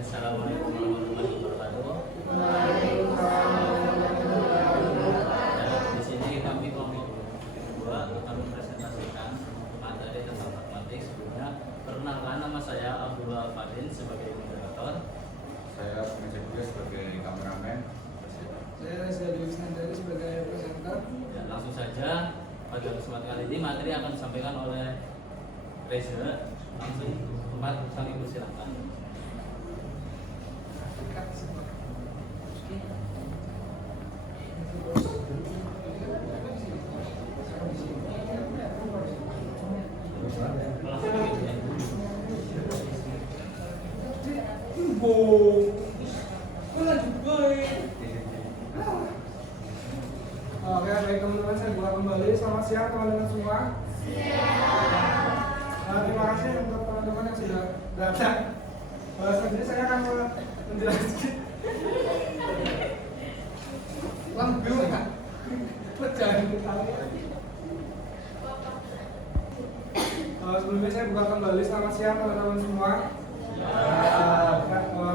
Assalamualaikum warahmatullahi wabarakatuh. Ya, di sini kami kelompok kedua akan mempresentasikan materi tentang matematik. Sebelumnya, perkenalkan nama saya Abdullah Fadin sebagai moderator. Saya pengecek juga sebagai kameramen. Saya Reza Dewi sebagai presenter. Ya, langsung saja pada kesempatan kali ini materi akan disampaikan oleh Reza. Langsung tempat kami persilahkan. Oke, baik teman-teman, saya buka kembali. Selamat siang teman-teman semua. Terima kasih untuk teman-teman yang sudah datang. Selanjutnya saya akan menjelaskan lampu pecahan kali. Sebelumnya saya buka kembali. Selamat siang teman-teman semua.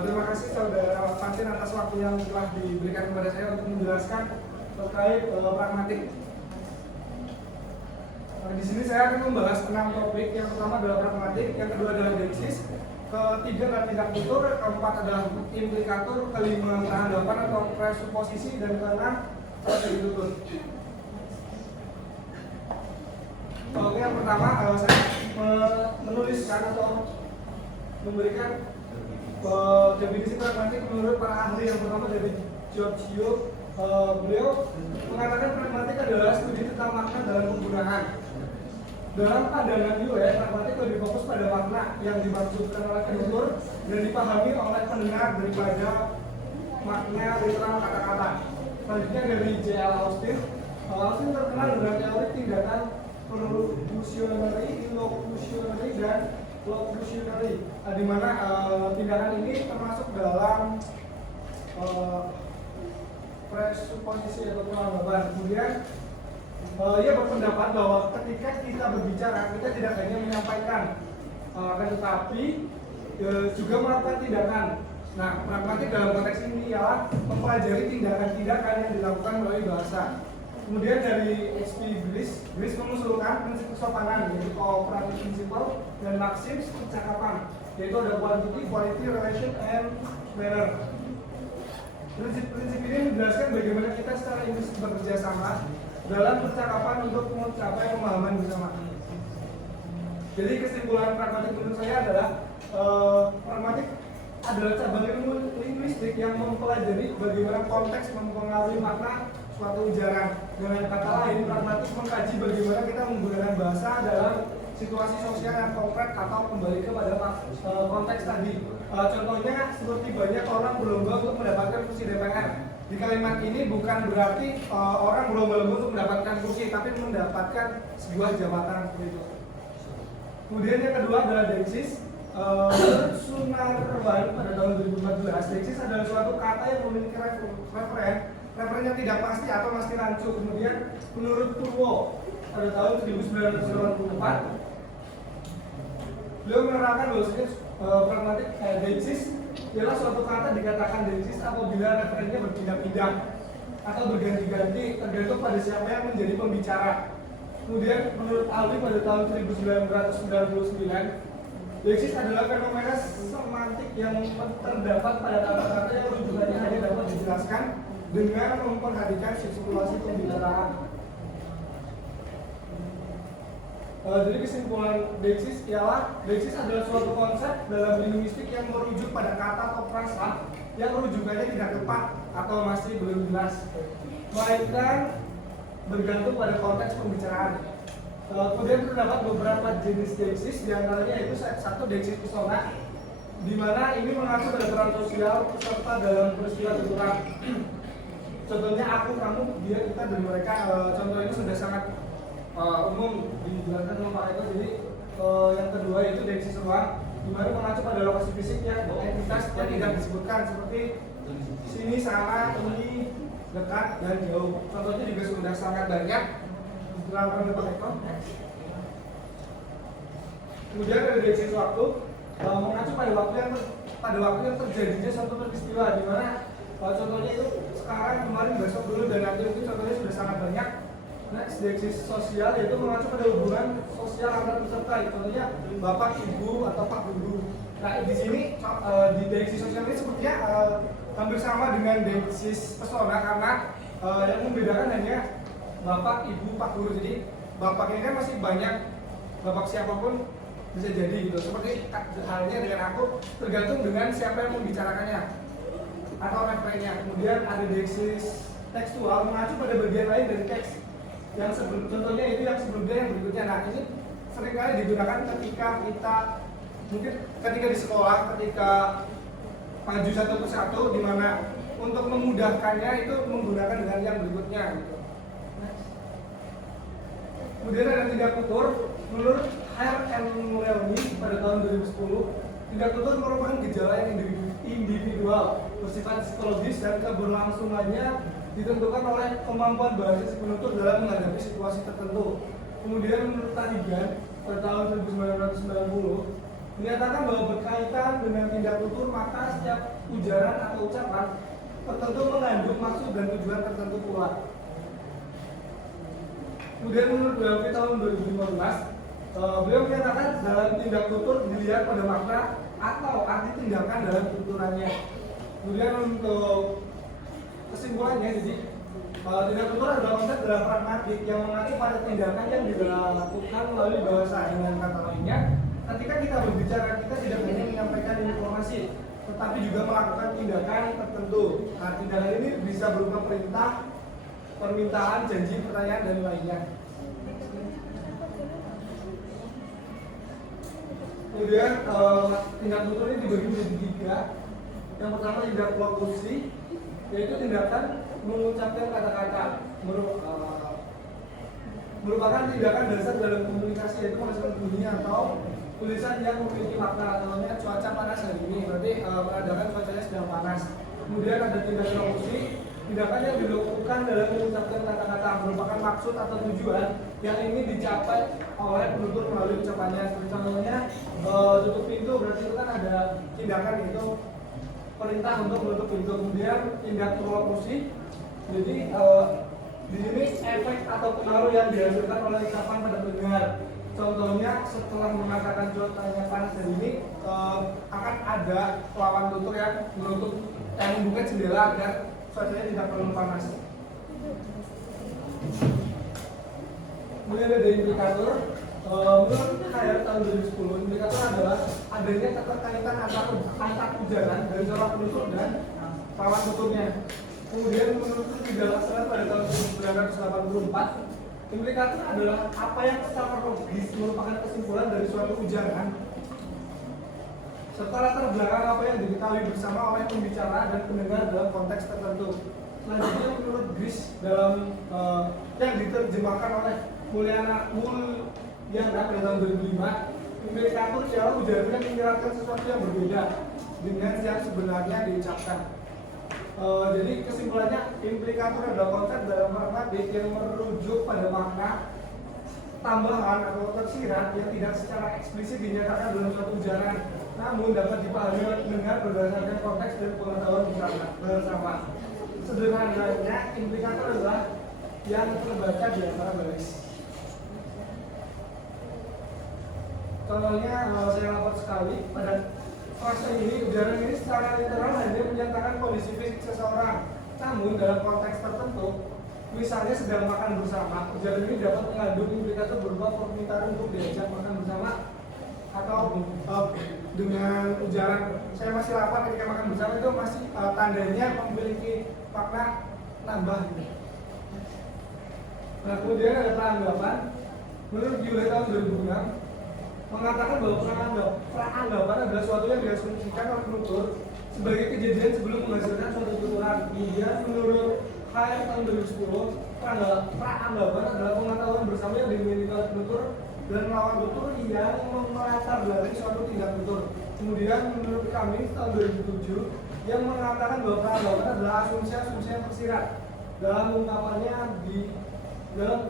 Terima kasih saudara Fatin atas waktu yang telah diberikan kepada saya untuk menjelaskan terkait pragmatik. Di sini saya akan membahas 6 topik. Yang pertama adalah pragmatik, yang kedua adalah denksis, ketiga adalah tindak tutur, keempat adalah implikatur, kelima perhadapan atau presuposisi, dan keenam strategi tutur. Oke, yang pertama saya menuliskan atau memberikan definisi pragmatik menurut para ahli. Yang pertama dari Giorgio. Beliau mengatakan pragmatik adalah studi tentang makna dalam penggunaan. Dalam pandangan UX, pragmatik lebih fokus pada makna yang dimaksudkan oleh penutur dan dipahami oleh pendengar daripada makna literal kata-kata. Selanjutnya dari J.L. Austin. Austin terkenal dengan teori tindakan propositionary, illocutionary, dan locutionary, di mana tindakan ini termasuk dalam presuposisi atau peranggapan. Kemudian ia berpendapat bahwa ketika kita berbicara, kita tidak hanya menyampaikan, tetapi juga melakukan tindakan. Nah, pragmatik dalam konteks ini ialah mempelajari tindakan-tindakan yang dilakukan melalui bahasa. Kemudian dari H.P. Bliss mengusulkan prinsip kesopanan, yaitu cooperative principle, dan maxims percakapan, yaitu ada quantity, quality, relation, and manner. Prinsip ini menjelaskan bagaimana kita secara individu bekerja sama dalam percakapan untuk mencapai pemahaman bersama. Jadi kesimpulan pragmatik menurut saya adalah pragmatik adalah cabang ilmu linguistik yang mempelajari bagaimana konteks mempengaruhi makna suatu ujaran. Dengan kata lain, pragmatik mengkaji bagaimana kita menggunakan bahasa dalam situasi sosial yang konkret atau kembali kepada konteks tadi. Contohnya seperti banyak orang berlomba untuk mendapatkan kursi DPR. Di kalimat ini bukan berarti orang berlomba-lomba untuk mendapatkan kursi, tapi mendapatkan sebuah jabatan seperti itu. Kemudian yang kedua adalah denksis. Sunarwan pada tahun 2014, denksis adalah suatu kata yang memiliki referennya tidak pasti atau masih rancu. Kemudian menurut Purwo pada tahun 1984, beliau menerangkan bahwasanya pragmatik denksis ialah suatu kata dikatakan denksis apabila referensinya berpindah-pindah atau berganti-ganti tergantung pada siapa yang menjadi pembicara. Kemudian menurut Alwi pada tahun 1999, denksis adalah fenomena semantik yang terdapat pada kata-kata yang rujukannya hanya dapat dijelaskan dengan memperhatikan sirkulasi pembicaraan. Jadi kesimpulan denksis ialah denksis adalah suatu konsep dalam linguistik yang merujuk pada kata atau frasa yang rujukannya tidak tepat atau masih belum jelas, melainkan bergantung pada konteks pembicaraan. Kemudian terdapat beberapa jenis denksis, diantaranya yaitu satu denksis persona, di mana ini mengacu pada peran sosial peserta dalam peristiwa tuturan. Contohnya aku, kamu, dia, kita, dan mereka. Contoh ini sudah sangat umum dijelaskan oleh Pak Eko. Jadi yang kedua yaitu denksis ruang, di mana mengacu pada lokasi fisik yang entitas yang tidak disebutkan, seperti sini, sana, ini, dekat, dan jauh. Contohnya juga sudah sangat banyak diterangkan oleh Pak Eko. Kemudian ada denksis waktu, mengacu pada waktu yang pada waktu yang terjadinya suatu peristiwa, di mana contohnya itu sekarang, kemarin, besok, dulu, dan nanti itu contohnya sudah sangat banyak. Next, deiksis sosial yaitu mengacu pada hubungan sosial antar peserta, contohnya bapak, ibu, atau pak guru. Nah, di sini di deiksis sosial ini sepertinya hampir sama dengan deiksis pesona, karena yang membedakan hanya bapak, ibu, pak guru. Jadi bapak ini kan masih banyak, bapak siapapun bisa jadi gitu. Seperti halnya dengan aku, tergantung dengan siapa yang membicarakannya atau referennya. Kemudian ada deiksis tekstual mengacu pada bagian lain dari teks yang sebelum, contohnya itu yang sebelumnya, yang berikutnya. Nah, ini seringkali digunakan ketika kita mungkin ketika di sekolah, ketika maju satu persatu, di mana untuk memudahkannya itu menggunakan dengan yang berikutnya gitu. Kemudian ada tindak tutur. Menurut Hare and Mulroney pada tahun 2010, tindak tutur merupakan gejala yang individual, bersifat psikologis, dan keberlangsungannya ditentukan oleh kemampuan bahasa si penutur dalam menghadapi situasi tertentu. Kemudian menurut Tanigan pada tahun 1990 menyatakan bahwa berkaitan dengan tindak tutur, maka setiap ujaran atau ucapan tertentu mengandung maksud dan tujuan tertentu pula. Kemudian menurut Belvi tahun 2015, beliau menyatakan dalam tindak tutur dilihat pada makna atau arti tindakan dalam tuturannya. Kemudian untuk kesimpulannya, jadi tindak tutur adalah konsep dalam pragmatik yang mengacu pada tindakan yang dilakukan melalui bahasa. Dengan kata lainnya, ketika kita berbicara, kita tidak hanya menyampaikan informasi, tetapi juga melakukan tindakan tertentu. Nah, tindakan ini bisa berupa perintah, permintaan, janji, pertanyaan, dan lainnya. Kemudian tindak tutur ini dibagi menjadi 3. Yang pertama tindak lokusi, yaitu tindakan mengucapkan kata-kata, merupakan tindakan dasar dalam komunikasi, yaitu menghasilkan bunyi atau tulisan yang memiliki makna. Contohnya cuaca panas hari ini, berarti menandakan cuacanya sedang panas. Kemudian ada tindak lokusi, tindakan yang dilakukan dalam mengucapkan kata-kata, merupakan maksud atau tujuan yang ingin dicapai oleh penutur melalui ucapannya. Contohnya tutup pintu, berarti itu kan ada tindakan itu perintah untuk menutup pintu. Kemudian tindak prolokusi, jadi di sini efek atau pengaruh yang dihasilkan oleh ucapan pada pendengar. Contohnya setelah mengatakan cuacanya panas hari ini, akan ada lawan tutur yang menutup, yang membuka jendela agar cuacanya tidak terlalu panas. Kemudian ada indikator. Menurut Hare tahun 2010, indikator adalah adanya keterkaitan antar ujaran dari seorang penutur dan lawan tuturnya. Kemudian menurut Tidak Laksana pada tahun 1984, indikator adalah apa yang secara logis merupakan kesimpulan dari suatu ujaran serta latar belakang apa yang diketahui bersama oleh pembicara dan pendengar dalam konteks tertentu. Selanjutnya menurut Gris dalam yang diterjemahkan oleh Mulyana pada tahun 2005, indikator ialah ujaran yang menyeratkan sesuatu yang berbeda dengan yang sebenarnya diucapkan. Jadi kesimpulannya, implikator adalah konsep dalam pragmatik yang merujuk pada makna tambahan atau tersirat yang tidak secara eksplisit dinyatakan dalam suatu ujaran, namun dapat dipahami oleh pendengar berdasarkan konteks dan pengetahuan bersama. Sederhananya, implikator adalah yang terbaca di antara baris. Contohnya saya lapor sekali pada fase ini, ujaran ini secara literal hanya menyatakan kondisi fisik seseorang. Namun dalam konteks tertentu, misalnya sedang makan bersama, ujaran ini dapat mengandung implikator berupa permintaan untuk diajak makan bersama, atau dengan ujaran saya masih lapar ketika makan bersama, itu masih tandanya memiliki makna nambah. Nah, kemudian ada peranggapan. Menurut Gule tahun 2006 mengatakan bahwa peranggapan adalah suatu yang diasumsikan oleh penutur sebagai kejadian sebelum menghasilkan suatu tuturan. Kemudian menurut Hare tahun 2010, peranggapan adalah pengetahuan bersama yang dimiliki oleh penutur dan lawan tutur yang melatar belakangi suatu tindak tutur. Kemudian menurut Cummings tahun 2007 yang mengatakan bahwa peranggapan adalah asumsi-asumsi yang tersirat dalam ungkapannya dalam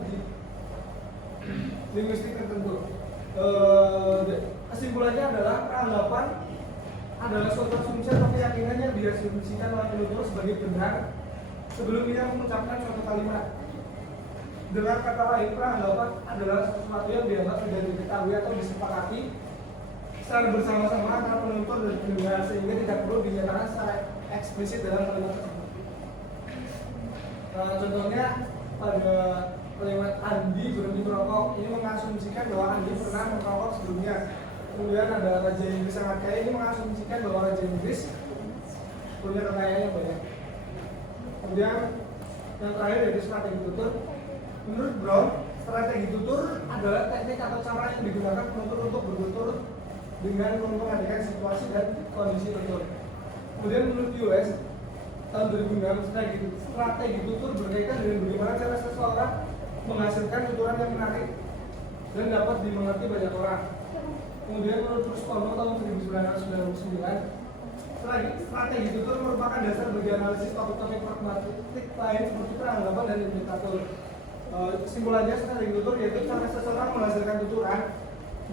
linguistik tertentu. Kesimpulannya adalah peranggapan adalah suatu asumsi atau keyakinan yang diasumsikan oleh penutur sebagai benar sebelum ia mengucapkan suatu kalimat. Dengan kata lain, peranggapan adalah sesuatu yang dianggap sudah diketahui atau disepakati secara bersama-sama antara penutur dan pendengar, sehingga tidak perlu dinyatakan secara eksplisit dalam kalimat tersebut. Contohnya pada kalimat Andi berhenti merokok, ini mengasumsikan bahwa Andi pernah merokok sebelumnya. Kemudian ada Raja Inggris sangat kaya, ini mengasumsikan bahwa Raja Inggris punya kekayaan yang banyak. Kemudian yang terakhir dari strategi tutur, menurut Brown, strategi tutur adalah teknik atau cara yang digunakan penutur untuk bertutur dengan memperhatikan situasi dan kondisi tutur. Kemudian menurut US, tahun 2006, strategi tutur berkaitan dengan bagaimana cara seseorang menghasilkan tuturan yang menarik dan dapat dimengerti banyak orang. Kemudian menurut Ruscolo tahun 1999, strategi tutur merupakan dasar bagi analisis topik-topik pragmatik lain seperti peranggapan dan indikator. Kesimpulannya, strategi tutur yaitu cara seseorang menghasilkan tuturan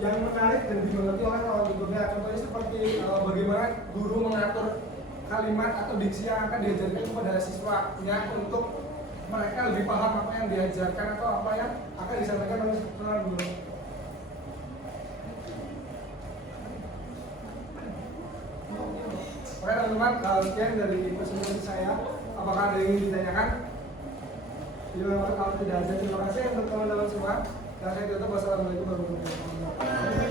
yang menarik dan dimengerti oleh lawan tuturnya. Contohnya seperti bagaimana guru mengatur kalimat atau diksi yang akan diajarkan kepada siswanya untuk mereka lebih paham apa yang diajarkan atau apa yang akan disampaikan oleh seorang guru. Oke teman-teman, sekian dari presentasi saya. Apakah ada yang ingin ditanyakan? Kalau tidak ada, terima kasih untuk teman-teman semua. Dan saya tutup. Wassalamualaikum warahmatullahi wabarakatuh.